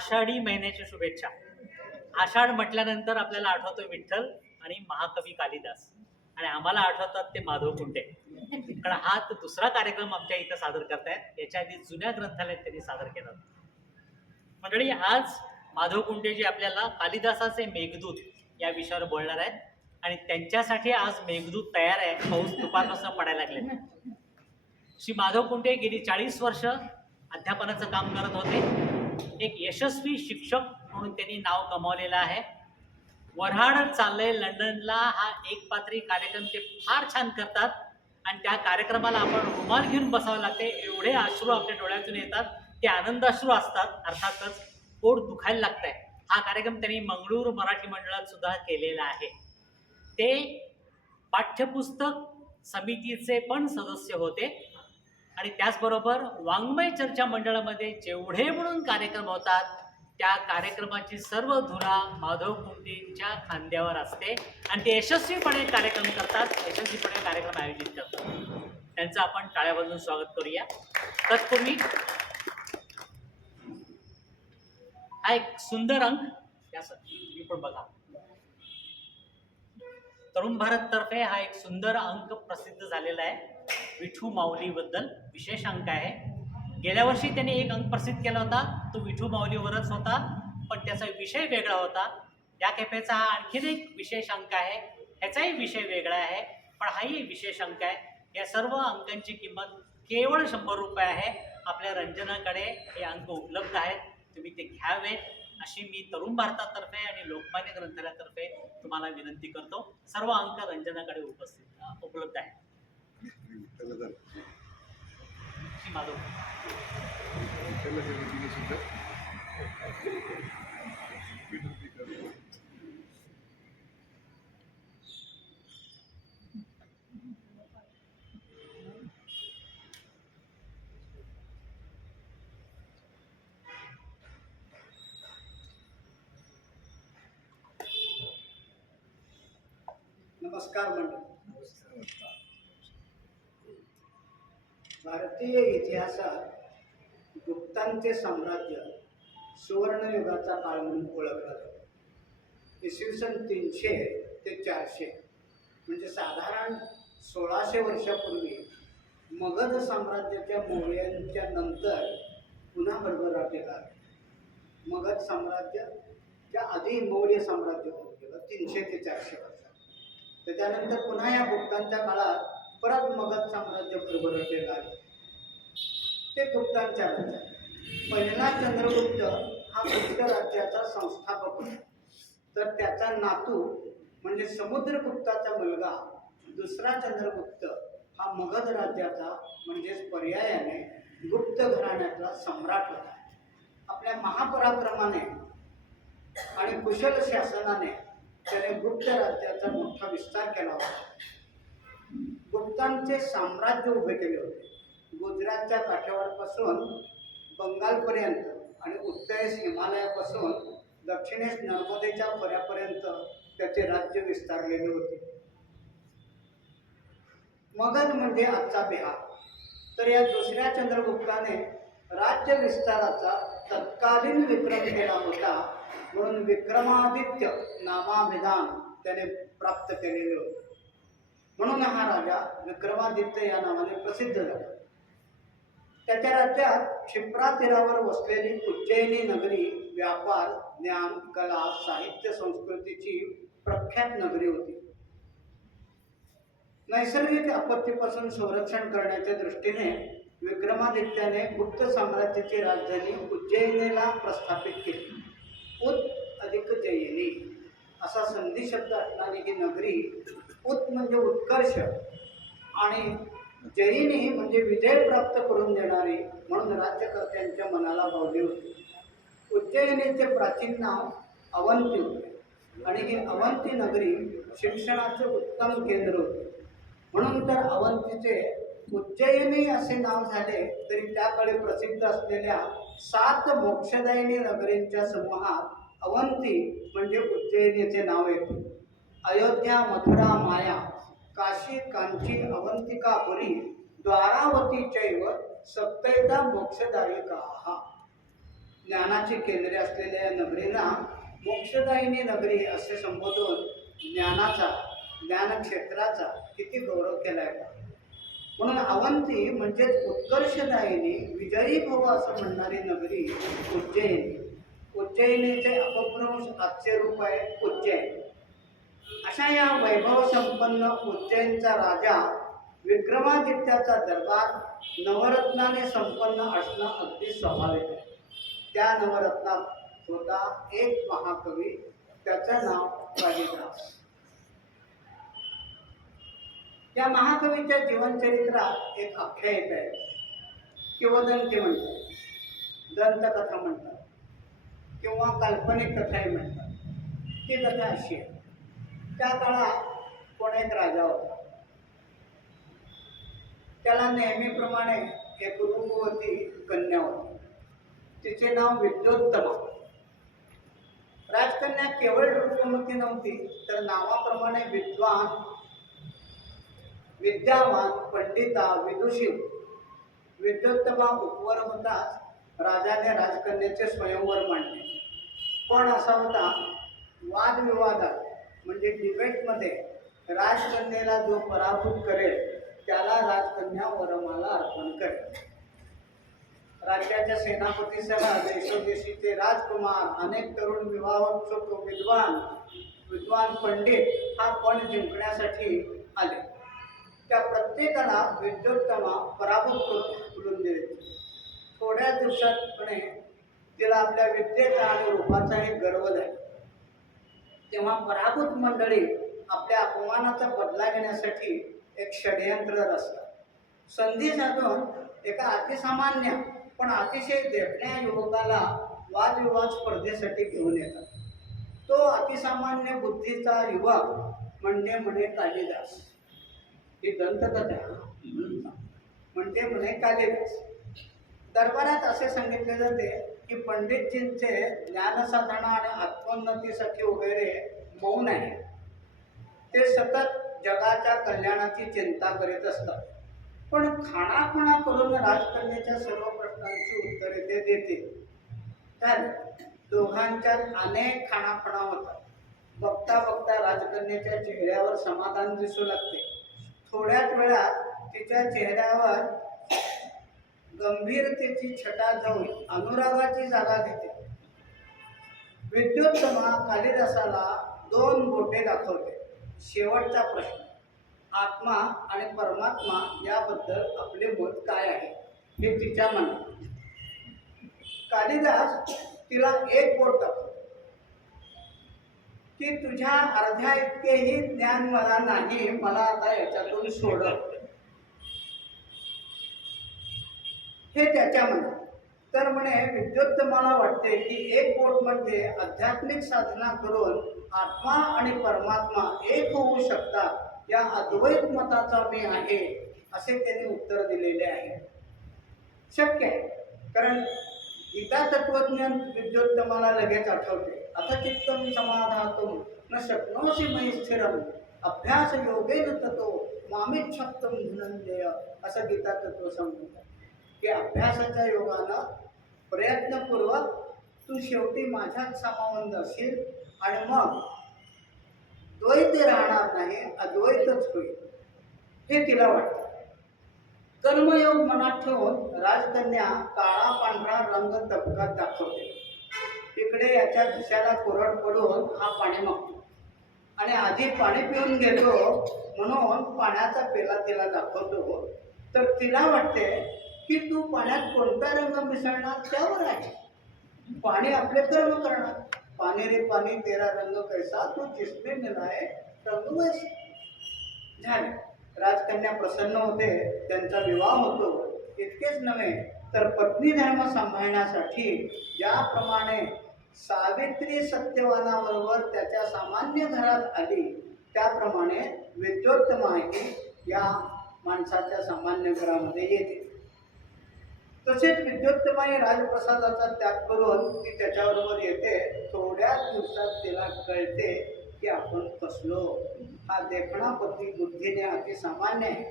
आषाढी महिन्याच्या शुभेच्छा. आषाढ म्हटल्यानंतर आपल्याला आठवतोय विठ्ठल आणि महाकवी कालिदास, आणि आम्हाला आठवतात ते माधव कुंटे. कारण हा दुसरा कार्यक्रम आमच्या इथं सादर करतायत. याच्या आधी जुन्या ग्रंथालयात त्यांनी सादर केला. मंडळी, आज माधव कुंटे जी आपल्याला कालिदासाचे मेघदूत या विषयावर बोलणार आहेत, आणि त्यांच्यासाठी आज मेघदूत तयार आहे. पाऊस दुपारपासून पडायला लागले. श्री माधव कुंटे गेली 40 वर्ष अध्यापनाचं काम करत होते. एक यशस्वी शिक्षक म्हणून त्यांनी नाव कमावलेलं आहे. वऱ्हाड चाललंय लंडनला हा एक पात्री कार्यक्रम ते फार छान करतात, आणि त्या कार्यक्रमाला आपण रुमाल घेऊन बसावं लागते. एवढे अश्रू आपल्या डोळ्यातून येतात, ते आनंद अश्रू असतात. अर्थातच पोट दुखायला लागतंय. हा कार्यक्रम त्यांनी मंगळूर मराठी मंडळात सुद्धा केलेला आहे. ते पाठ्यपुस्तक समितीचे पण सदस्य होते, आणि त्याचबरोबर वाङ्मय चर्चा मंडळामध्ये जेवढे म्हणून कार्यक्रम होतात त्या कार्यक्रमाची सर्व धुरा माधव कुंटेंच्या खांद्यावर असते, आणि ते यशस्वीपणे कार्यक्रम करतात, यशस्वीपणे कार्यक्रम आयोजित करतात. त्यांचं आपण टाळ्या वाजवून स्वागत करूया. तत्पूर्वी हा एक सुंदर अंक तुम्ही पण बघा. तरुण भारत तर्फे हा एक सुंदर अंक प्रसिद्ध झालेला आहे. विठू माऊलीबद्दल विशेष अंक आहे. गेल्या वर्षी त्यांनी एक अंक प्रसिद्ध केला होता, तो विठू माऊलीवरच होता, पण त्याचा विषय वेगळा होता. या खेपेचा हा आणखीन एक विशेष अंक आहे, ह्याचाही विषय वेगळा आहे, पण हाही विशेष अंक आहे. या सर्व अंकांची किंमत केवळ 100 रुपये आहे. आपल्या रंजनाकडे हे अंक उपलब्ध आहेत, तुम्ही ते घ्यावेत अशी मी तरुण भारतातर्फे आणि लोकमान्य ग्रंथालयातर्फे तुम्हाला विनंती करतो. सर्व अंक रंजनाकडे उपलब्ध आहेत. माधव नमस्कार मंडळी. भारतीय इतिहासात गुप्तांचे साम्राज्य सुवर्णयुगाचा काळ म्हणून ओळखला जातो. इसवी सन 300 ते 400 म्हणजे साधारण 1600 वर्षापूर्वी मगध साम्राज्याच्या मौर्यांच्या नंतर पुन्हा भरभराटीला आले. मगध साम्राज्याच्या आधी मौर्य साम्राज्य होऊन गेलं 300 ते 400 वर्षात. त्याच्यानंतर पुन्हा या गुप्तांच्या काळात परत मगध साम्राज्य भरभराटीला आले. ते गुप्तांच्या राज्यात पहिला चंद्रगुप्त हा गुप्त राज्याचा संस्थापक होता. तर त्याचा नातू म्हणजे समुद्रगुप्ताचा मुलगा दुसरा चंद्रगुप्त हा मगध राज्याचा म्हणजेच पर्यायाने गुप्त घराण्यातला सम्राट होता. आपल्या महापराक्रमाने आणि कुशल शासनाने त्याने गुप्त राज्याचा मोठा विस्तार केला होता. गुप्तांचे साम्राज्य उभे केले होते. गुजरातच्या काठेवारपासून बंगालपर्यंत आणि उत्तरेस हिमालयापासून दक्षिणेस नर्मदेच्या खोऱ्यापर्यंत त्याचे राज्य विस्तारलेले होते. मगध म्हणजे आजचा बिहार. तर या दुसऱ्या चंद्रगुप्ताने राज्य विस्ताराचा तत्कालीन विक्रम केला होता, म्हणून विक्रमादित्य नामाभिधान त्याने प्राप्त केलेले होते. म्हणून हा राजा विक्रमादित्य या नावाने प्रसिद्ध झाला. त्याच्या राज्यात क्षिप्रा तीरावर वसलेली उज्जैनी नगरी व्यापार, ज्ञान, कला, साहित्य, संस्कृतीची प्रख्यात नगरी होती. नैसर्गिक आपत्तीपासून संरक्षण करण्याच्या दृष्टीने विक्रमादित्याने गुप्त साम्राज्याची राजधानी उज्जैनीला प्रस्थापित केली. उत अधिक जैनी असा संधी शब्द असणारी ही नगरी, उत म्हणजे उत्कर्ष आणि जैनी म्हणजे विजय प्राप्त करून देणारी, म्हणून राज्यकर्त्यांच्या मनाला भावली होती. उज्जैनीचे प्राचीन नाव अवंती होते, आणि ही अवंती नगरी शिक्षणाचे उत्तम केंद्र होते. म्हणून तर अवंतीचे उज्जैनी असे नाव झाले, तरी त्या काळी प्रसिद्ध असलेल्या 7 मोक्षदायिनी नगरींच्या समूहात अवंती म्हणजे उज्जैनीचे नाव येते. अयोध्या, मथुरा, माया, काशी, कांची, अवंतिकापुरी, द्वारावती चैव सप्तैता मोक्षदायिकाः. ज्ञानाची केंद्रे असलेल्या या नगरीला मोक्षदायिनी नगरी असे संबोधून ज्ञान क्षेत्राचा किती गौरव केलाय का. म्हणून अवंती म्हणजेच उत्कर्षदायिनी, विजयी भव असं म्हणणारी नगरी उज्जैनी. उज्जैनीचे अपभ्रंश आजचे रूप आहे उज्जैन. अशा या वैभव संपन्न उज्जैनचा राजा विक्रमादित्याचा दरबार नवरत्नाने संपन्न असणं अगदी स्वाभाविक आहे. त्या नवरत्नात होता एक महाकवी, त्याचं नाव कालिदास. या महाकवीच्या जीवनचरित्रात एक आख्यायिका आहे, किंवदंती म्हणतात, दंतकथा म्हणतात किंवा काल्पनिक कथाही म्हणतात. ती कथा अशी आहे. त्या काळात कोण एक राजा होता. त्याला नेहमीप्रमाणे एक रूपवती कन्या होती. तिचे नाव विद्योत्तमा. राजकन्या केवळ रूपवती नव्हती, तर नावाप्रमाणे विद्यावान, पंडिता, विदुषी. विद्योत्तमा उपवर होताच राजाने राजकन्याचे स्वयंवर मांडले. पण असा होता, वादविवादात म्हणजे डिबेटमध्ये राजकन्येला जो पराभूत करेल त्याला राजकन्या वरमाला अर्पण करेल. राज्याच्या सेनापतीसह देशोदेशीचे राजकुमार, अनेक तरुण विवाहोत्सुक विद्वान पंडित हा पण जिंकण्यासाठी आले. त्या प्रत्येकाला विद्योत्तमा पराभूत करून उचलून दिले. थोड्या दिवसातपणे तिला आपल्या विद्येचा आणि रूपाचाही गर्व झाला. तेव्हा पराभूत मंडळी आपल्या अपमानाचा बदला घेण्यासाठी एक षडयंत्र रचतात. संधी साधून एका अतिसामान्य पण अतिशय देखण्या युवकाला वादविवाद स्पर्धेसाठी घेऊन येतात. तो अतिसामान्य बुद्धीचा युवक म्हणे कालिदास. ही दंतकथा म्हणे कालिदास. दरबारात असे सांगितले जाते की पंडितजींचे ज्ञानसाधना आणि आत्मोन्नतीसाठी वगैरे मौन आहे. ते सतत जगाच्या कल्याणाची चिंता करीत असतात. पण खाणाखुणा करून राजकन्याच्या सर्व प्रश्नांची उत्तरे ते देते. तर दोघांच्यात अनेक खाणाखुणा होतात. बघता बघता राजकन्याच्या चेहऱ्यावर समाधान दिसू लागते. थोड्याच वेळात तिच्या चेहऱ्यावर गंभीरतेची छटा जाऊन अनुरागाची जागा घेते. विद्योत्तमा कालिदासाला 2 बोटे दाखवते. शेवटचा प्रश्न, आत्मा आणि परमात्मा याबद्दल आपले मत काय आहे हे तिच्या मनात. कालिदास तिला 1 बोट दाखवतो की तुझ्या अर्ध्या इतकेही ज्ञान मला नाही, मला आता याच्यातून सोड. हे त्याच्या मनात. तर म्हणे विद्योत्तमाला वाटते की 1 बोटमध्ये आध्यात्मिक साधना करून आत्मा आणि परमात्मा एक होऊ शकतात. या अद्वैत मताचा मी आहे असे त्यांनी उत्तर दिलेले आहे. शक्य आहे, कारण गीता तत्वज्ञान विद्योत्तमाला लगेच आठवते. अथ चित्तम समाधातुम न शक्नोषि मयि स्थिरम अभ्यास योगेन ततो मामिच्छक्तम धनंजय असं गीता तत्व सांगतात की अभ्यासाच्या योगानं प्रयत्नपूर्वक तू शेवटी माझ्यात सामावून जाशील आणि मग द्वैत राहणार नाही, अद्वैतच होईल हे तिला वाटतं. कर्मयोग मनात ठेवून राजकन्या काळा पांढरा रंग तबकात दाखवते. तिकडे याच्या खिशाला कोरड पडून हा पाणी मागतो आणि आधी पाणी पिऊन घेतो म्हणून पाण्याचा पेला तिला दाखवतो. तर तिला वाटते की तू पाण्यात कोणता रंग मिसळणार त्यावर आहे. पाणी आपले कर्म करणार. पाणी रे पाणी तेरा रंग कैसा तू जिसमें मिलाए रंग वैसा. झाले. राजकन्या प्रसन्न होते. त्यांचा विवाह होतो. इतकेच नव्हे तर पत्नी धर्म सांभाळण्यासाठी ज्याप्रमाणे सावित्री सत्यवानाबरोबर त्याच्या सामान्य घरात आली, त्याप्रमाणे विद्योत्तमाही या माणसाच्या सामान्य घरामध्ये येते. तसेच विद्योत्तमाही राजप्रसादाचा त्याग करून ती त्याच्याबरोबर येते. थोड्याच दिवसात तिला कळते की आपण फसलो. हा देखणा पती बुद्धीने अतिसामान्य आहे.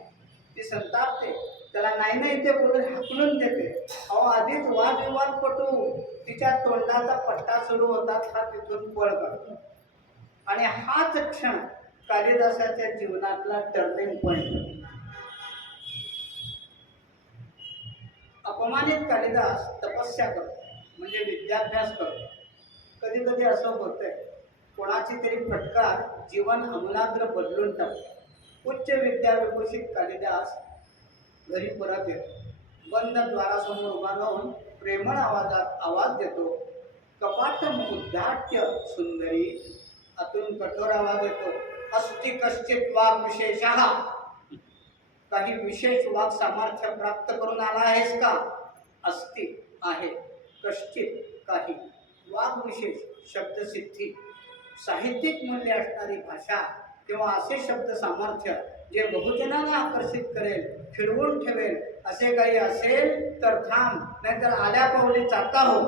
ती संतापते त्याला नाही नाही ते बोलून हाकलून देते. अहो आधीच वादविवादपटू तिच्या तोंडाचा पट्टा सुरू होतात, हा तिथून पळ करतो. आणि हाच क्षण कालिदासाच्या जीवनातला टर्निंग पॉइंट. अपमानित कालिदास तपस्या करतो, म्हणजे विद्याभ्यास करतो. कधी कधी असं होतंय, कोणाची तरी फटकार जीवन आमूलाग्र बदलून टाकतो. उच्च विद्या विभूषित कालिदास घरी परत येतो. बंद द्वारासमोर उभा राहून प्रेमळ आवाजात आवाज देतो. कपाट उद्धाट्य सुंदरी. आतून कठोर आवाज येतो, अस्ति कश्चित वाग विशेषः. काही विशेष वाक सामर्थ्य प्राप्त करून आला आहेस का? अस्ति आहे, कश्चित काही, वाग विशेष शब्दसिद्धी, साहित्यिक मूल्य असणारी भाषा किंवा असे शब्द सामर्थ्य जे बहुजनांना आकर्षित करेल, खिळवून ठेवेल, असे काही असेल तर थांब, नाहीतर आल्या पावली जाता हो.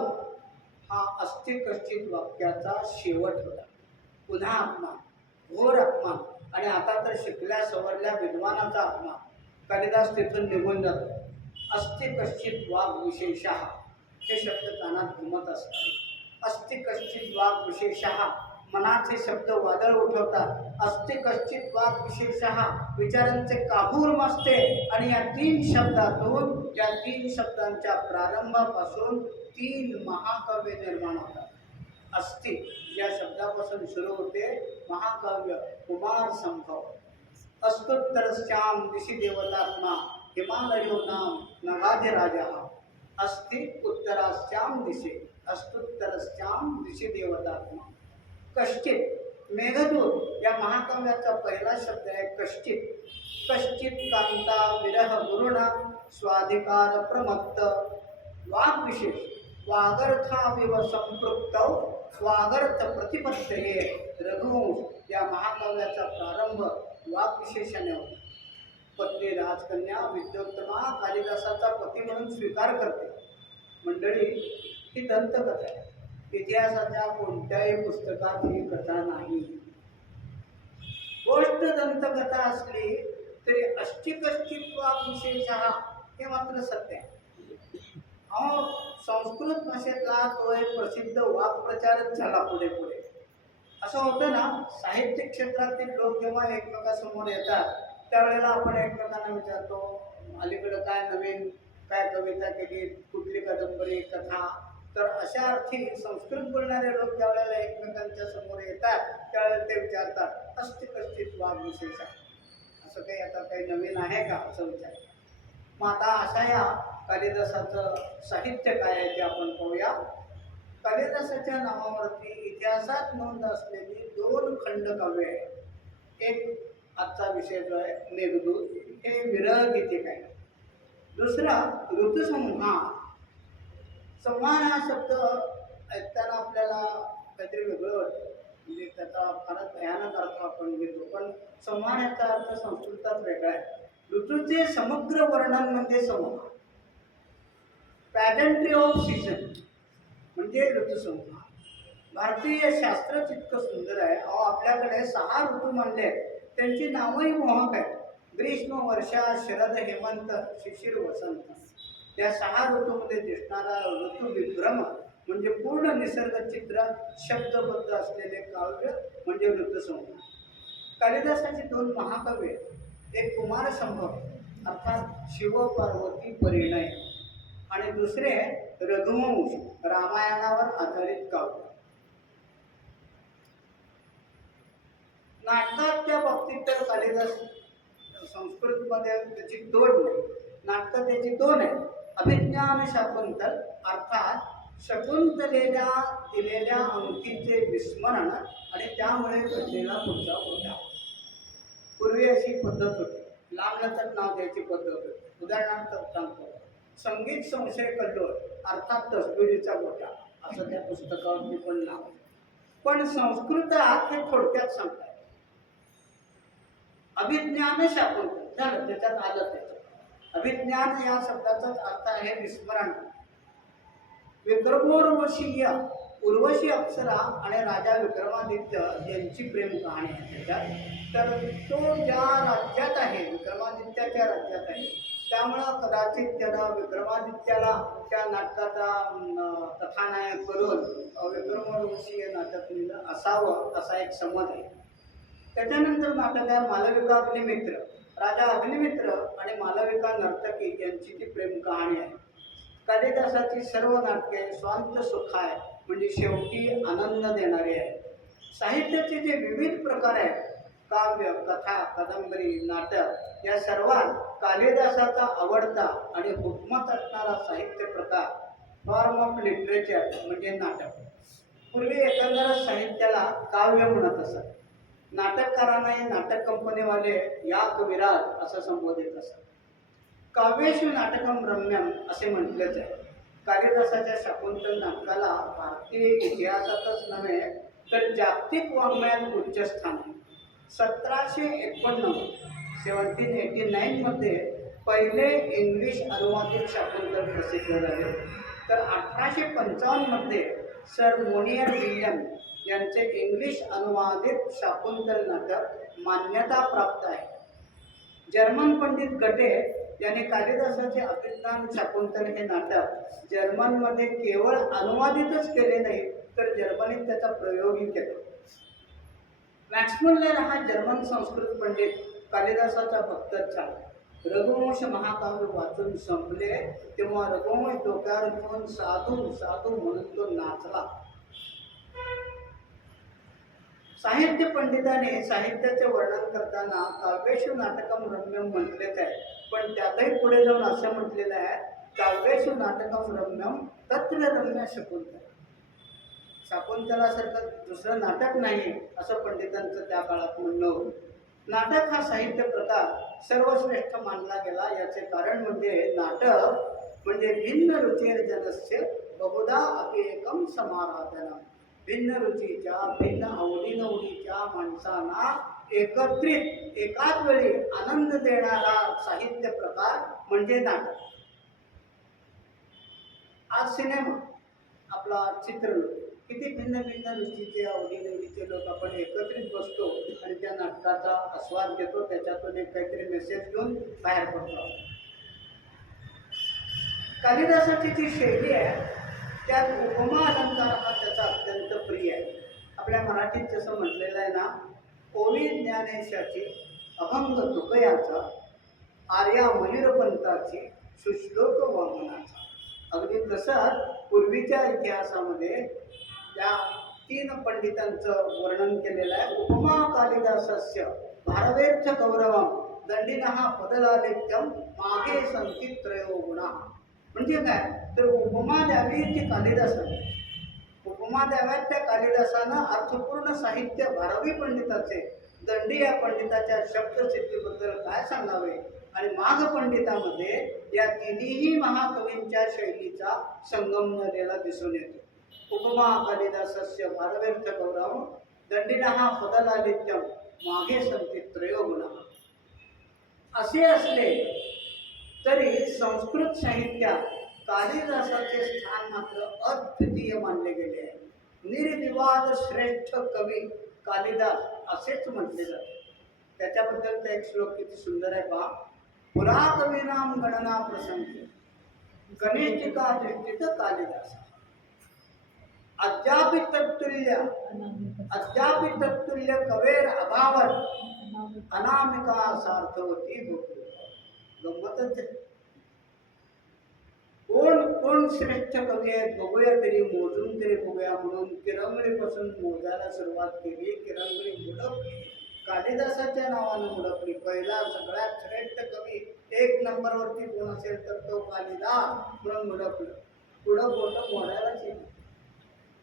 हा अस्ति कश्चित वाक्याचा शेवट होता. पुन्हा अपमान, घोर अपमान, आणि आता तर शिकल्या सवरल्या विद्वानाचा अपमान. कालिदास तिथून निघून जातो. अस्ति कश्चित वाग विशेषः हे शब्द कानात घुमत असतात. अस्ति कश्चित वाग विशेषः मनाचे शब्द वादळ उठवतात. अस्ति कश्चित वाग विशेषः विचारांचे काहूर माजते. आणि या तीन शब्दातून, या तीन शब्दांच्या प्रारंभापासून 3 महाकाव्य निर्माण होतात. अस्ति या शब्दापासून सुरू होते महाकाव्य कुमार संभव. अस्तुत्तरस्याम दिशि देवतात्मा हिमालयो नाम नगाधिराजः. अस्ति उत्तरास्याम दिशि, अस्तुत्तरस्याम दिशि देवतात्मा. कश्चित मेघदूत या महाकाव्याचा पहिला शब्द आहे कश्चित. कश्चित कांता विरह गुरुणा स्वाधिकार प्रमत्त. वाग विशेष वागर्थाविव संपृक्त वागर्थ प्रतिपत्तये. रघुवंश या महाकाव्याचा प्रारंभ वाग्विशेषाने होता. पत्नी राजकन्या विद्योत्तमा कालिदासाचा पती म्हणून स्वीकार करते. मंडळी, ही दंतकथा आहे. इतिहासाच्या कोणत्याही पुस्तकात ही कथा नाही. गोष्ट दंतकथा असली तरी अस्ति कश्चित वाग्विशेषः हे मात्र सत्य आहे. अहो, संस्कृत भाषेतला तो एक प्रसिद्ध वाक्प्रचारच झाला पुढे पुढे. असं होतं ना, साहित्य क्षेत्रातील लोक जेव्हा एकमेकांसमोर येतात त्यावेळेला आपण एकमेकांना विचारतो, अलीकडं काय नवीन, काय कविता केली, कुठली कादंबरी, कथा. तर अशा अर्थी संस्कृत बोलणारे लोक ज्या वेळेला एकमेकांच्या समोर येतात त्यावेळेला ते विचारतात अस्ति कश्चित वाग विशेषः. असं काही आता काही नवीन आहे का असं विचारतात. मग आता अशा या कालिदासाचं साहित्य काय आहे ते आपण पाहूया. कालिदासाच्या नावावरती इतिहासात नोंद असलेली 2 खंडकाव्य आहेत. एक आजचा विषय जो आहे मेघदूत, हे विरह गीतिक आहे. दुसरा ऋतुसंहार. संहार हा शब्द ऐकताना आपल्याला काहीतरी वेगळं वाटतं, म्हणजे त्याचा फारच भयानक अर्थ आपण घेतो, पण संहार याचा अर्थ संस्कृतात वेगळा आहे. ऋतूचे समग्र वर्णन म्हणजे संहार. पॅजंट्री ऑफ सीझन म्हणजे ऋतुसंहार. भारतीय शास्त्रच इतकं सुंदर आहे. अहो, आपल्याकडे 6 ऋतू मानले आहेत. त्यांची नावही मोहक आहेत. ग्रीष्म, वर्षा, शरद, हेमंत, शिशिर, वसंत. या 6 ऋतूमध्ये दिसणारा ऋतुविभ्रम म्हणजे पूर्ण निसर्ग चित्र शब्दबद्ध असलेले काव्य म्हणजे ऋतुसंहार. कालिदासाची 2 महाकाव्ये, एक कुमार संभव अर्थात शिव-पार्वती परिणय, आणि दुसरे रघुवंश रामायणावर आधारित काव्य. नाटकाच्या बाबतीत तर कालिदास संस्कृतमध्ये त्याची तोड नाही. नाटकं त्याची 2 आहेत. अभिज्ञान शाकुंतल अर्थात शकुंतलेला दिलेल्या अंकीचे विस्मरण आणि त्यामुळे घडलेला पुढचा होता. पूर्वी अशी पद्धत होती, लांबलचक नाव द्यायची पद्धत होती. उदाहरणार्थ सांगतो, संगीत संशय कल्लोळ अर्थात तसबिरीचा गोटा असं त्या पुस्तकावरती पण नाव आहे. पण संस्कृतात हे थोडक्यात सांगतात. अभिज्ञान शाकुंतल झालं, त्याच्यात आलं. त्याच्यात अभिज्ञान या शब्दाचाच अर्थ आहे विस्मरण. विक्रमोर्वशीय उर्वशी अप्सरा आणि राजा विक्रमादित्य यांची प्रेम कहाणी आहे त्याच्यात. तर तो ज्या राज्यात आहे, विक्रमादित्याच्या राज्यात आहे, त्यामुळं कदाचित त्यानं विक्रमादित्याला त्या नाटकाचा कथानायक करून विक्रमवंशीय नाटक लिहिलं असावं असा एक समज आहे. त्याच्यानंतर नाटक आहे मालविका अग्निमित्र. राजा अग्निमित्र आणि मालविका नर्तकी यांची ती प्रेम कहाणी आहे. कालिदासाची सर्व नाटके स्वांत सुखाय म्हणजे शेवटी आनंद देणारी आहे. साहित्याचे जे विविध प्रकार आहेत, काव्य, कथा, कादंबरी, नाटक, या सर्वात कालिदासाचा आवडता आणि हुकमत असणारा साहित्य प्रकार फॉर्म ऑफ लिटरेचर म्हणजे नाटक. पूर्वी एकंदर साहित्याला काव्य म्हणत असत. नाटककारांना हे नाटक कंपनीवाले याक विराज असं संबोधित असत. काव्येषु नाटकम रम्यम असे म्हटलेच आहे. कालिदासाच्या शाकुंतल नाटकाला भारतीय इतिहासातच नव्हे तर जागतिक वाङ्मयात उच्चस्थान आहे. 1789 मध्ये पहिले इंग्लिश अनुवादित शाकुंतल प्रसिद्ध झाले. तर 1855 मध्ये सर मोनियर विल्यम यांचे इंग्लिश अनुवादित शाकुंतल नाटक मान्यता प्राप्त आहे. जर्मन पंडित गटे यांनी कालिदासाचे अभिज्ञान शाकुंतल हे नाटक जर्मनमध्ये केवळ अनुवादितच केले नाही तर जर्मनीत त्याचा प्रयोगही केला. मॅक्स मुल्लर हा जर्मन संस्कृत पंडित कालिदासाचा भक्तच झाला. रघुवंश महाकाव्य वाचून संपले तेव्हा रघुवंश डोक्यावर घेऊन साधू साधू म्हणून तो नाचला. साहित्य पंडितांनी साहित्याचे वर्णन करताना काव्येषु नाटकम रम्यम म्हटलेच आहे, पण त्यातही पुढे जाऊन असं म्हटलेलं आहे काव्येषु नाटकम रम्यम तत्र रम्य शकुंतला. शाकुंतलासारखं दुसरं नाटक नाही असं पंडितांचं त्या काळात म्हणणं होतं. नाटक हा साहित्य प्रकार सर्वश्रेष्ठ मानला गेला. याचे कारण म्हणजे नाटक म्हणजे भिन्न रुचेर जनस्य बहुधा अपि एकम समाराधना. भिन्न रुचीच्या भिन्न आवडीनिवडीच्या माणसांना एकत्रित एकाच वेळी आनंद देणारा साहित्य प्रकार म्हणजे नाटक. आज सिनेमा, आपला चित्रलोक, किती भिन्न भिन्न रुचीचे आवडीनिवडीचे लोक आपण एकत्रित बसतो आणि त्या नाटकाचा आस्वाद घेतो, त्याच्यातून एक काहीतरी मेसेज घेऊन बाहेर पडतो. कालिदासाची जी शैली आहे त्यात उपमा अलंकार हा त्याचा अत्यंत प्रिय आहे. आपल्या मराठीत जसं म्हटलेलं आहे ना, ओवी ज्ञानेशाची, अभंग तुकयाचा, आर्या मयूरपंताची, सुश्लोक वामनाचा. अगदी तसंच पूर्वीच्या इतिहासामध्ये त्या 3 पंडितांचं वर्णन केलेलं आहे. उपमा कालिदासस्य भारवेर्थ गौरवम दंडिनः पदलालित्यम मागे संती त्रयो गुणा. म्हणजे काय तर उपमा द्यावी ती कालिदासाने, उपमा द्याव्यात त्या कालिदासानं अर्थपूर्ण साहित्य भारवी पंडिताचे, दंडी या पंडिताच्या शब्दसिद्धीबद्दल काय सांगावे आणि माघ पंडितामध्ये या तिन्ही महाकवींच्या शैलीचा संगम झालेला दिसून येतो. उपमा कालिदासस्य भारवेर्थ गौरवम दंडिनः पदलालित्यम मागे संती त्रयो गुणा. असे असले तरी संस्कृत साहित्यात कालिदासाचे स्थान मात्र अद्वितीय मानले गेले आहे. निर्विवाद श्रेष्ठ कवी कालिदास असेच म्हटले जाते. त्याच्याबद्दलचा एक श्लोक किती सुंदर आहे पहा. पुरा कवीनाम गणना प्रसंगी गणेशिका दृष्टीत कालिदास अद्यापि तत्तुल्य कवेर अभावत अनामिका सार्थवती भोग. गंमतच आहे. कोण श्रेष्ठ कवी आहेत बघूया तरी, मोजून तरी बघूया म्हणून किरंगळीपासून मोजायला सुरुवात केली. किरंगळी मुडपली, कालिदासाच्या नावानं मुडपली. पहिला सगळ्यात श्रेष्ठ कवी 1 नंबरवरती कोण असेल तर तो कालिदास म्हणून मुडपलं. पुढं बोट मोडायलाच येईल,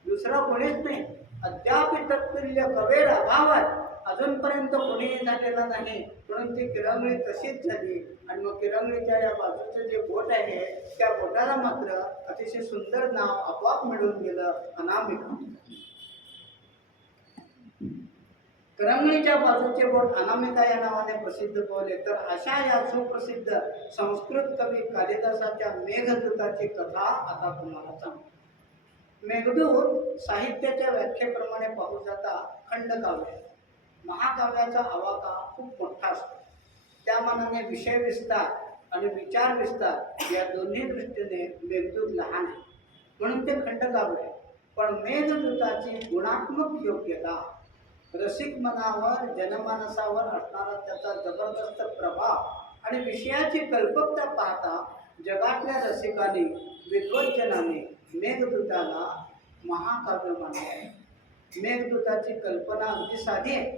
दुसरा कोणीच नाही. अद्याप तत्तुल्य कवेर अभावात अजूनपर्यंत कोणीही झालेला नाही म्हणून ती किरंगळी तशीच झाली. आणि मग किरंगळीच्या या बाजूचं जे बोट आहे त्या बोटाला मात्र अतिशय सुंदर नाव आपोआप मिळून गेलं, अनामिका. किरंगळीच्या बाजूचे बोट अनामिका या नावाने प्रसिद्ध पावले. तर अशा या सुप्रसिद्ध संस्कृत कवी कालिदासाच्या मेघदूताची कथा आता तुम्हाला सांगतो. मेघदूत साहित्याच्या व्याख्येप्रमाणे पाहू जाता खंडकाव्य. महाकाव्याचा आवाका खूप मोठा असतो. त्या मानाने विषय विस्तार आणि विचार विस्तार या दोन्ही दृष्टीने मेघदूत लहान आहे म्हणून ते खंडकाव्य आहे. पण मेघदूताची गुणात्मक योग्यता, रसिक मनावर जनमानसावर असणारा त्याचा जबरदस्त प्रभाव आणि विषयाची कल्पकता पाहता जगातल्या रसिकांनी विद्वज्जनांनी मेघदूताला महाकाव्य मानले आहे. मेघदूताची कल्पना अगदी साधी आहे,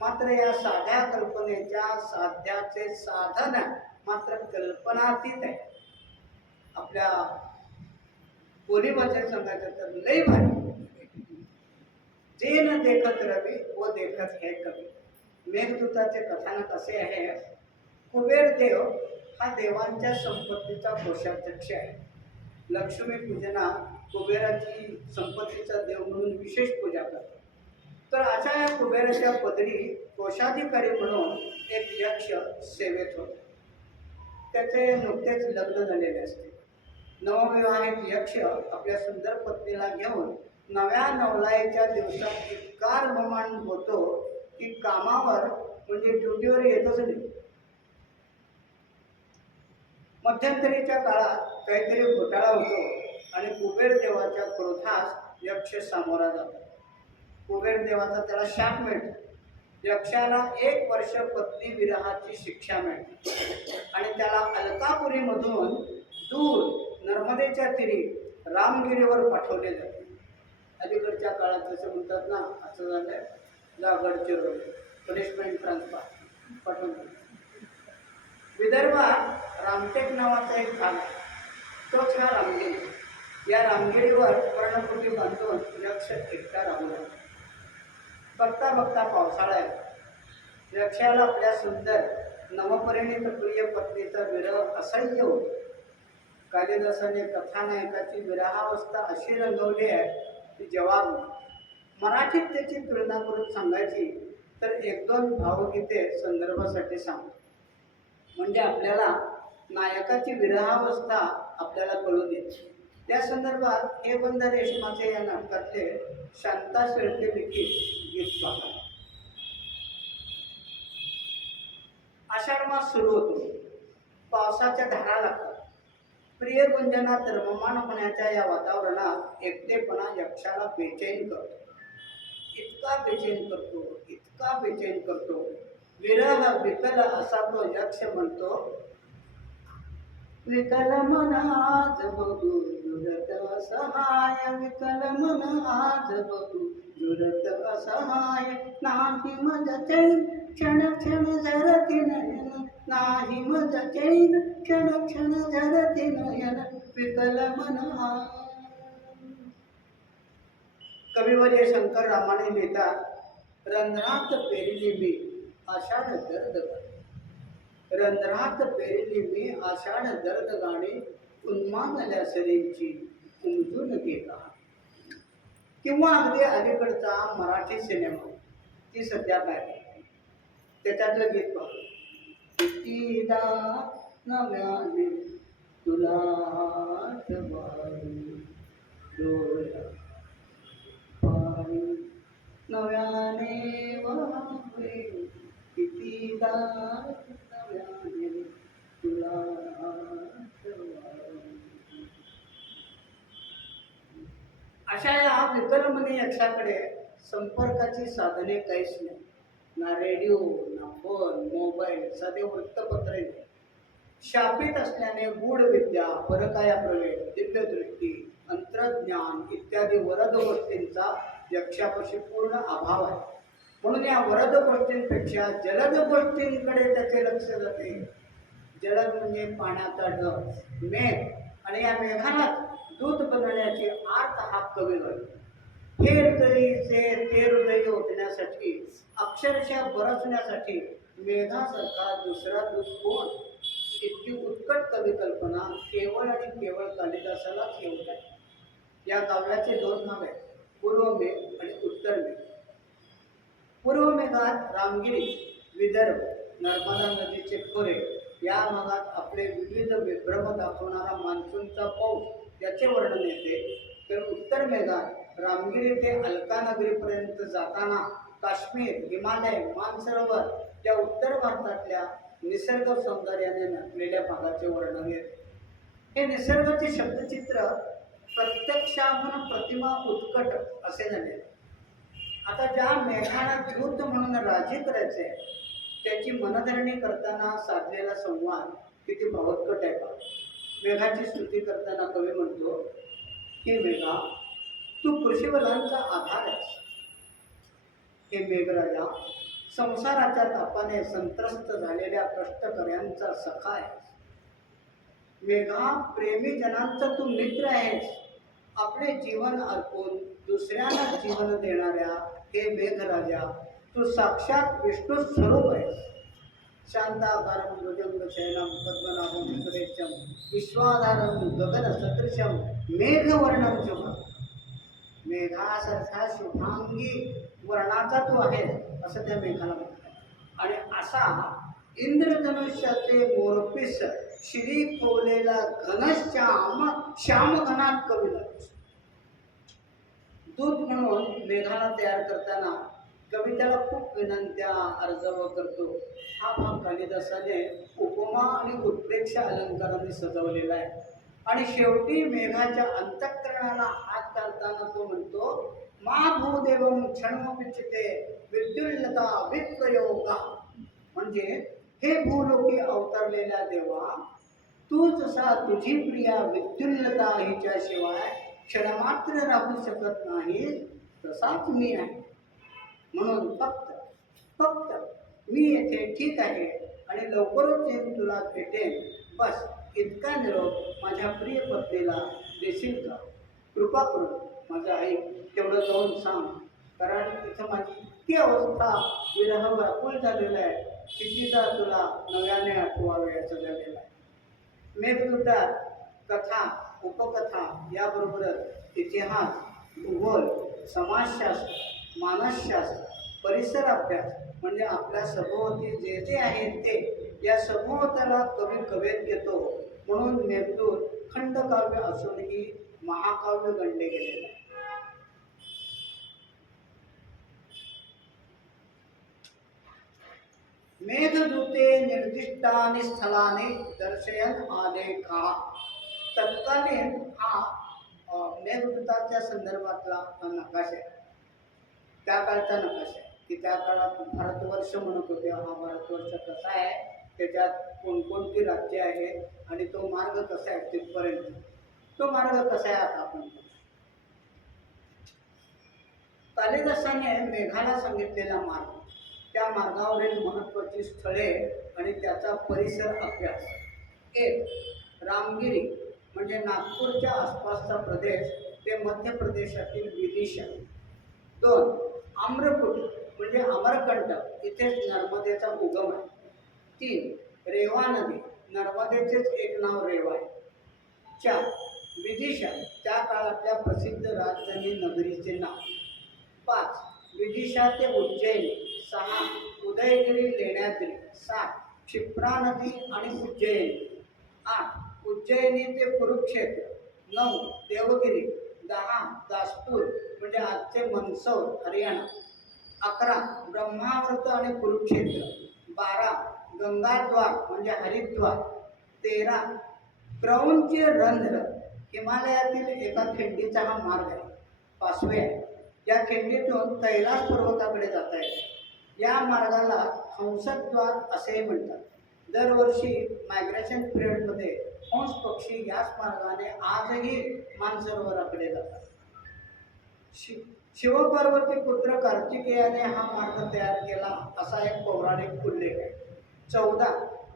मात्र या साध्या कल्पनेच्या साध्याचे साधन मात्र कल्पनातीत आहे. आपल्या बोली भाषेत सांगायचं तर लय भारी. जे न देखत रवी व देखत हे कवी. मेघदूताचे कथानक असे आहे, कुबेर देव हा देवांच्या संपत्तीचा कोषाध्यक्ष आहे. लक्ष्मी पूजना कुबेराची संपत्तीचा देव म्हणून विशेष पूजा करतात. तर अशा या कुबेराच्या पदरी कोषाधिकारी म्हणून एक यक्ष सेवेत होते. त्याचे नुकतेच लग्न झालेले असते. नवविवाहित यक्ष आपल्या सुंदर पत्नीला घेऊन नव्या नवलाईच्या दिवसात इतका रममाण होतो की कामावर म्हणजे ड्युटीवर येतच नाही. मध्यंतरीच्या काळात काहीतरी घोटाळा होतो आणि कुबेर देवाच्या क्रोधास यक्ष सामोरा जातो. कुबेर देवाचा त्याला शाप मिळतो. यक्षाला 1 वर्ष पत्नी विरहाची शिक्षा मिळते आणि त्याला अलकापुरीमधून दूर नर्मदेच्या तीरी रामगिरीवर पाठवले जाते. अलीकडच्या काळात जसं म्हणतात ना, असं झालंय जा गडचिरोली पनिशमेंट ट्रान्सफर पाठवून. विदर्भात रामटेक नावाचा एक भाग आहे, तोच हा रामगिरी. या रामगिरीवर पर्णकुटी बांधून यक्ष एकटा राहू लागला. बघता बघता पावसाळा आहे. यक्षाला आपल्या सुंदर नवपरिणित प्रिय पत्नीचा विरह असह्य होतो. कालिदासाने कथानायकाची विरहावस्था अशी रंगवली आहे की जवाब नाही. मराठीत त्याची तुलना करून सांगायची तर 1-2 भावगीते संदर्भासाठी सांगतो, म्हणजे आपल्याला नायकाची विरहावस्था आपल्याला कळून येते. त्या संदर्भात हे बंद रेशमाचे या नाटकातले शांता शेळके लिखित गीत पहा. आषाढ मास सुरू होतो. पावसाच्या धारा लागतात. प्रिय गुंजनात रममाण होण्याच्या या वातावरणात एकटेपणा यक्षाला बेचैन करतो. इतका बेचैन करतो, इतका बेचैन करतो. विरह विकल असा तो यक्ष म्हणतो, विकल मन आज बघू जुरत असहाय, विकल मन आज बघू जुरत असहाय. नाही मज चैन क्षण क्षण झरती नयन, नाही मज चैन क्षण क्षण झरती नयन, विकल मन आज. कविवर्य शंकर रामाने लिहितात, रंध्रात पेरिली मी आषाढ दर्द गाणी. रंध्रात पेरिली मी आषाढ दर्द गाणी, उन्मादल्या सरींची उमजून गेला. किंवा अगदी अलीकडचा मराठी सिनेमा, ती सध्या काय त्याच्यातलं गीत पहा. कितीदा नव्याने तुला आठवावी, डोळ्या पाणी नव्याने वाहवे, कितीदा नव्याने तुला आठवावी. अशा या विकलमनी यक्षाकडे संपर्काची साधने काहीच नाही. ना रेडिओ, ना फोन, मोबाईल, साधे वृत्तपत्र नाही. शापित असल्याने गूढ विद्या, परकाया प्रवेश, दिव्यदृष्टी, अंतर्ज्ञान इत्यादी वरद गोष्टींचा यक्षापाशी पूर्ण अभाव आहे. म्हणून या वरद गोष्टींपेक्षा जलद गोष्टींकडे त्याचे लक्ष जाते. जलद म्हणजे पाण्याचा ढग, मेघ, आणि या मेघालाच दूत बनवण्याची आर्त हा कवी घडतो. हे हृदयीचे ते हृदय ओतण्यासाठी, अक्षरशः बरसण्यासाठी मेघासारखा दुसरा दूत कोण? इतकी उत्कट कवी कल्पना केवळ आणि केवळ कालिदासालाच येऊ आहे. या काव्याचे 2 भाग आहेत, पूर्व मेघ आणि उत्तर मेघ. पूर्व मेघात रामगिरी, विदर्भ, नर्मदा नदीचे खोरे या भागात आपले विविध विभ्रम दाखवणारा मान्सूनचा पाऊस याचे वर्णन येते. तर उत्तर मेघात रामगिरी ते अलका नगरीपर्यंत जाताना काश्मीर, हिमालय, मानसरोवर या उत्तर भारतातल्या निसर्ग सौंदर्याने नटलेल्या भागाचे वर्णन येते. हे निसर्गाचे शब्दचित्र प्रत्यक्षाहून प्रतिमा उत्कट असे झाले. आता ज्या मेघाला द्रुत म्हणून राजी करायचे त्याची मनधरणी करताना साधलेला संवाद किती भावोत्कट आहे पहा. मेघाची स्तुती करताना कवी म्हणतो की मेघा तू कृषीवलांचा आधार आहेस. हे मेघराजा संसाराच्या तापाने संत्रस्त झालेल्या कष्टकऱ्यांचा सखा आहेस. मेघा प्रेमी जनांचा तू मित्र आहेस. आपले जीवन अर्पून दुसऱ्यांना जीवन देणाऱ्या हे मेघराजा तू साक्षात विष्णू स्वरूप आहेस. शांताकारं भुजंग शयनं पद्मनाभं सुरेशं विश्वाधारं गगन सदृशं मेघवर्णं शुभं. मेघासारखा शुभांगी वर्णाचा तू आहे असं त्या मेघाला म्हणतात. आणि असा इंद्रधनुष्याचे मोरपीस श्री खोवलेला घनश्याम श्यामघनात कवीला दूत म्हणून मेघाला तयार करताना कवी त्याला खूप विनंत्या अर्जव करतो. हा भाग कालिदासाने उपमा आणि उत्प्रेक्षा अलंकाराने सजवलेला आहे. आणि शेवटी मेघाच्या अंतःकरणाला हात घालताना तो म्हणतो मा भूदेवम क्षणमपिचिते विद्युल्लता विप्रयोगा. म्हणजे हे भूलोकी अवतरलेल्या देवा तू जसा तुझी प्रिया विद्युल्लता हिच्याशिवाय क्षणमात्र राहू शकत नाही तसाच मी आहे. म्हणून फक्त मी येथे ठीक आहे आणि लवकरच येऊन तुला भेटेन. बस इतका निरोप माझ्या प्रिय पत्नीला देशील का? कृपा करून माझं आई तेवढं जाऊन सांग. कारण इथं माझी इतकी अवस्था विरह व्याकुळ झालेला आहे कितीदा तुला नव्याने आठवावे असं झालेलं आहे. मेघदूतात कथा उपकथा याबरोबरच इतिहास भूगोल समाजशास्त्र मानसशास्त्र परिसर अभ्यास म्हणजे आपल्या सभोवती जे जे आहे ते या सभोवताला कवी कवेत घेतो. म्हणून मेघदूत खंडकाव्य असूनही महाकाव्य गणले गेलेले आहे. मेघदूते निर्दिष्टानि स्थलानि दर्शयन आलेखा. तत्कालीन हा मेघदूताच्या संदर्भातला नकाशा आहे. त्या काळचा नकाशा आहे की त्या काळात भारतवर्ष म्हणत होते. हा भारतवर्ष कसा आहे त्याच्यात कोणकोणती राज्य आहेत आणि तो मार्ग कसा आहे तिथपर्यंत तो मार्ग कसा आहे आता आपण कालिदासाने मेघाला सांगितलेला मार्ग त्या मार्गावरील महत्त्वाची स्थळे आणि त्याचा परिसर अभ्यास. 1. रामगिरी म्हणजे नागपूरच्या आसपासचा प्रदेश ते मध्य प्रदेशातील विदिशा. 2. आम्रकुट म्हणजे अमरकंटक इथेच नर्मदेचा उगम आहे. 3. रेवा नदी नर्मदेचेच एक नाव रेवा आहे. 4. विदिशा त्या काळातल्या प्रसिद्ध राजधानी नगरीचे नाव. 5. विदिशा ते उज्जैनी. 6. उदयगिरी लेण्याद्री. 7. क्षिप्रा नदी आणि उज्जैनी. 8. उज्जैनी ते कुरुक्षेत्र. 9. देवगिरी. 10. दासपूर म्हणजे आजचे मंदसौर हरियाणा. 11. ब्रह्मावर्त आणि कुरुक्षेत्र. 12. गंगाद्वार म्हणजे हरिद्वार. 13. क्रौंच रंध्र हिमालयातील एका खिंडीचा हा मार्ग आहे. 5वे आहे या खिंडीतून कैलास पर्वताकडे जाता येते. या मार्गाला हंसद्वार असेही म्हणतात. दरवर्षी मायग्रेशन पिरियडमध्ये हंस पक्षी याच मार्गाने आजही मानसरोवराकडे जातात. शिवपार्वती पुत्र कार्तिकेयाने हा मार्ग तयार केला असा एक पौराणिक उल्लेख आहे. 14.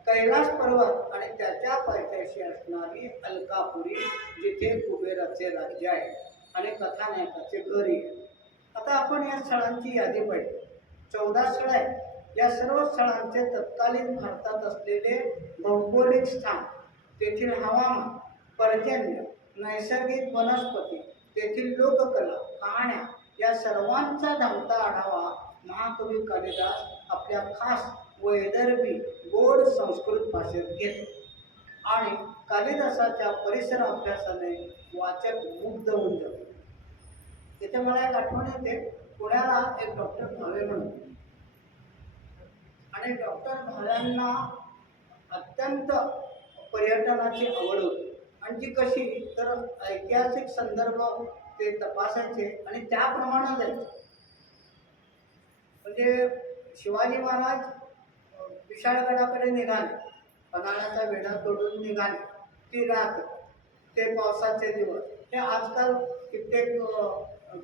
कैलास पर्वत आणि त्याच्या पायथ्याशी असणारी अलकापुरी जिथे कुबेराचे राज्य आहे आणि कथानायकाचे घरी आहे. आता आपण या स्थळांची यादी पाहिली. 14 स्थळ आहेत. या सर्व स्थळांचे तत्कालीन भारतात असलेले भौगोलिक स्थान तेथील हवामान पर्जन्य नैसर्गिक वनस्पती तेथील लोककला कहाण्या या सर्वांचा धावता आढावा महाकवी कालिदास आपल्या खास वैदर्भी गोड संस्कृत भाषेत घेतो. आणि कालिदासाच्या परिसर अभ्यासाने वाचक मुग्ध होऊन जातो. इथे मला एक आठवण येते. पुण्याला एक डॉक्टर भावे म्हणून आणि डॉक्टर भाव्यांना अत्यंत पर्यटनाची आवड होती. आणि ती कशी तर ऐतिहासिक संदर्भ ते तपासायचे आणि त्याप्रमाणे जायचे. म्हणजे शिवाजी महाराज विशाळगडाकडे निघाले, पन्हाळ्याचा वेढा तोडून निघाले. ती रात, ते पावसाचे दिवस, हे आजकाल कित्येक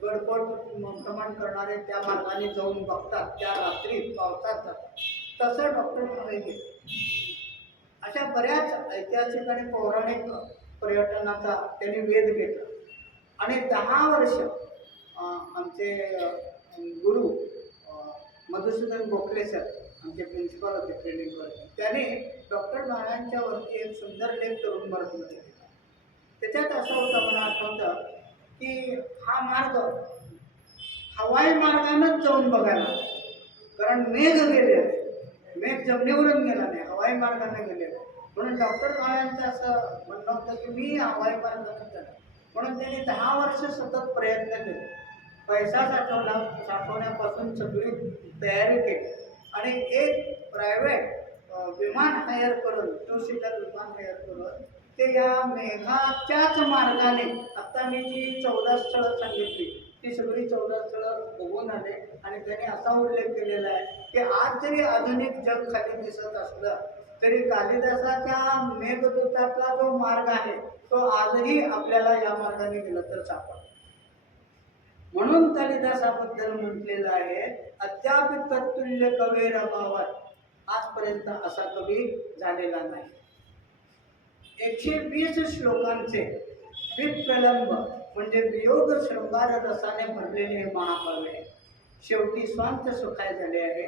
गडकोट भ्रमण करणारे त्या मार्गाने जाऊन बघतात, त्या रात्री पावसात जातात. तसं डॉक्टर भावे गेले. अशा बऱ्याच ऐतिहासिक आणि पौराणिक पर्यटनाचा त्यांनी वेध घेतला. आणि 10 वर्ष आमचे गुरु मधुसूदन गोखले सर, आमचे प्रिन्सिपल होते ट्रेनिंग कॉलेज, त्याने डॉक्टर भाव्यांच्या वरती एक सुंदर लेख तरुण भारतमध्ये लिहिला. त्याच्यात असं होतं, मला आठवतं की हा मार्ग हवाई मार्गानंच जाऊन बघायला, कारण मेघ गेले, मेघ जमिनीवरून गेला नाही, हवाई मार्गाने गेले. म्हणून डॉक्टर भाव्यांचं असं म्हणणं होतं की मी हवाई मार्गाने जाणार. म्हणून त्यांनी 10 वर्ष सतत प्रयत्न केले, पैसा साठवण्यापासून सगळी तयारी केली आणि एक प्रायव्हेट विमान हायर करून, 2 सीटर विमान हायर करून ते या मेघाच्याच मार्गाने, आता मी जी 14 स्थळं सांगितली ती सगळी 14 स्थळं बघून आले. आणि त्यांनी असा उल्लेख केलेला आहे की आज जरी आधुनिक जग खाली दिसत असलं तरी कालिदासाच्या मेघदूतातला जो मार्ग आहे तो आजही आपल्याला या मार्गाने गेलं तर सापडतो. म्हणून कालिदासाबद्दल म्हटलेलं आहे, अद्याप तत्तुल्य कवेर अभावात, आजपर्यंत असा कवी झालेला नाही. 120 श्लोकांचे विप्रलंब म्हणजे वियोग शृंगार रसाने भरलेले हे महाकाव्य आहे. शेवटी स्वांत सुखाय झाले आहे,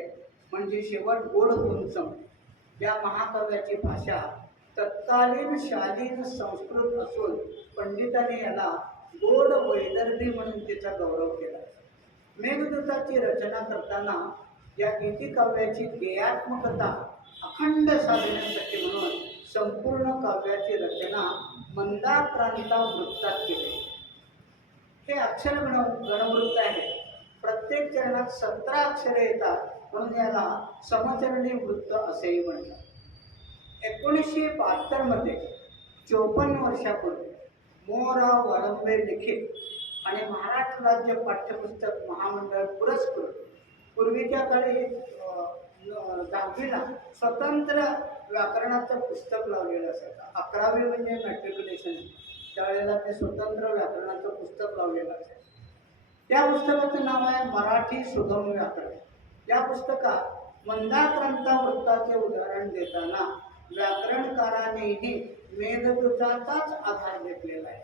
म्हणजे शेवट गोड होऊन संपले. या महाकाव्याची भाषा तत्कालीन शालीन संस्कृत असून पंडितांनी याला गोड वैदर्भी म्हणून तिचा गौरव केला. मेघदूताची रचना करताना या गीतिकाव्याची गेयात्मकता अखंड साधण्यासाठी म्हणून संपूर्ण काव्याची रचना मंदाक्रांता वृत्तात केली. हे अक्षर गणवृत्त आहे. प्रत्येक चरणात 17 अक्षरे येतात, म्हणून याला समचरणी वृत्त असेही म्हणतात. 1972 मध्ये 54 वर्षापूर्वी मोराव वाळंबे लिखित आणि महाराष्ट्र राज्य पाठ्यपुस्तक महामंडळ पुरस्कृत, पूर्वीच्या काळी 10वीला स्वतंत्र व्याकरणाचं पुस्तक लावलेलं असायचं. 11वी म्हणजे मॅट्रिक्युलेशन, त्यावेळेला ते स्वतंत्र व्याकरणाचं पुस्तक लावलेलं असायचं. त्या पुस्तकाचं नाव आहे मराठी सुगम व्याकरण. या पुस्तकात मंदाक्रांता वृत्ताचे उदाहरण देताना व्याकरणकारांनीही मेघदूताचाच आधार घेतलेला आहे.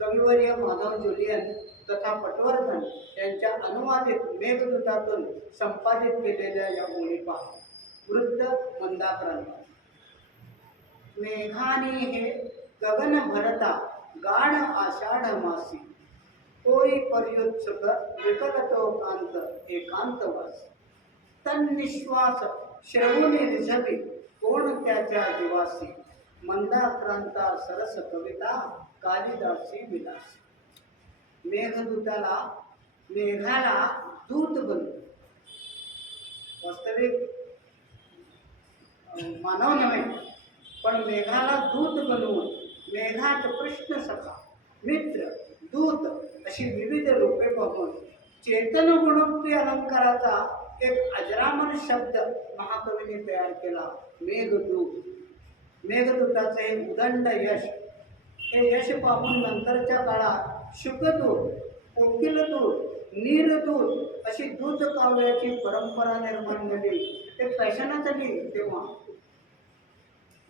कविवर्य माधव जुलियन तथा पटवर्धन यांच्या अनुवादित मेघदूतातून संपादित केलेल्या या ओळी पहा. वृत्त मंदाक्रांता. मेघानी हे गगन भरता गाढ आषाढ मासी, कोई पर्युत्सुक विकलतो कांत एकांतवासी, तन्निश्वास श्रवणी रिझवी कोण त्याच्या दिवासी, मंदाक्रांता सरस कविता कालिदासी विलासी. मेघाला दूत बनवून, वास्तविक मानव नव्हे पण मेघाला दूत बनवून, मेघात कृष्ण सखा, मित्र, दूत अशी विविध रूपे बघून चेतन गुणोक्ती अलंकाराचा एक अजरामर शब्द महाकवीने तयार केला, मेघदूत. मेघदूताचे उदंड यश, हे यश पाहून नंतरच्या काळात शुकदूत, कोकिलदूत, नीरदूत अशी दूत काव्याची परंपरा निर्माण झाली. ते फॅशनच झाली तेव्हा.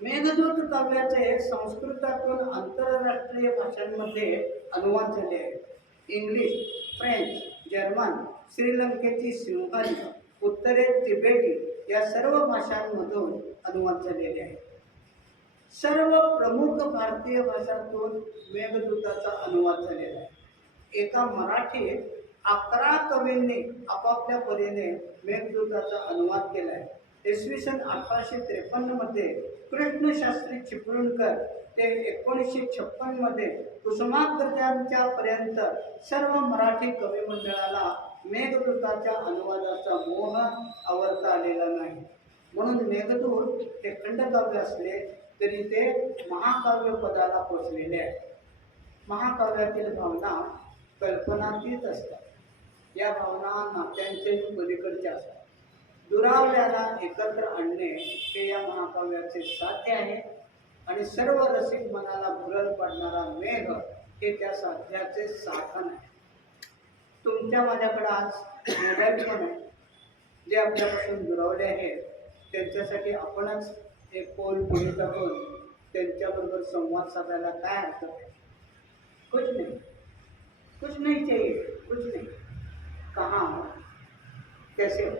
मेघदूत काव्याचे संस्कृतातून आंतरराष्ट्रीय भाषांमध्ये अनुवाद झाले आहेत. इंग्लिश, फ्रेंच, जर्मन, श्रीलंकेची सिंहली, उत्तरेत तिबेटी या सर्व भाषांमधून अनुवाद झालेले आहेत. सर्व प्रमुख भारतीय भाषांतून मेघदूताचा अनुवाद झालेला आहे. एका मराठीत 11 कवींनी आपापल्या परीने मेघदूताचा अनुवाद केला आहे. इसवी सन 1853 मध्ये कृष्णशास्त्री चिपळूणकर ते 1956 मध्ये कुसुमाग्रजांच्या पर्यंत सर्व मराठी कवी मंडळाला मेघदूताच्या अनुवादाचा मोह आवरता आलेला नाही. म्हणून मेघदूत हे खंडकाव्य असले तरी ते महाकाव्य पदाला पोचलेले आहे. महाकाव्यातील भावना कल्पनातीत असतात. या भावना नात्यांच्याही पलीकडच्या असतात. दुरावल्याला एकत्र आणणे हे या महाकाव्याचे साध्य आहे आणि सर्व रसिक मनाला भुरळ पडणारा मेघ हे त्या साध्याचे साधन आहे. तुमच्या माझ्याकडे आज मोबाईल फोन आहे. जे आपल्यापासून दुरावले आहेत त्यांच्यासाठी आपणच एक पोल पुढे टाकून त्यांच्याबरोबर संवाद साधायला काय हरकत आहे? कुछ नहीं, कुछ नहीं चाहिए, कुछ नहीं. कहाँ हो, कैसे हो,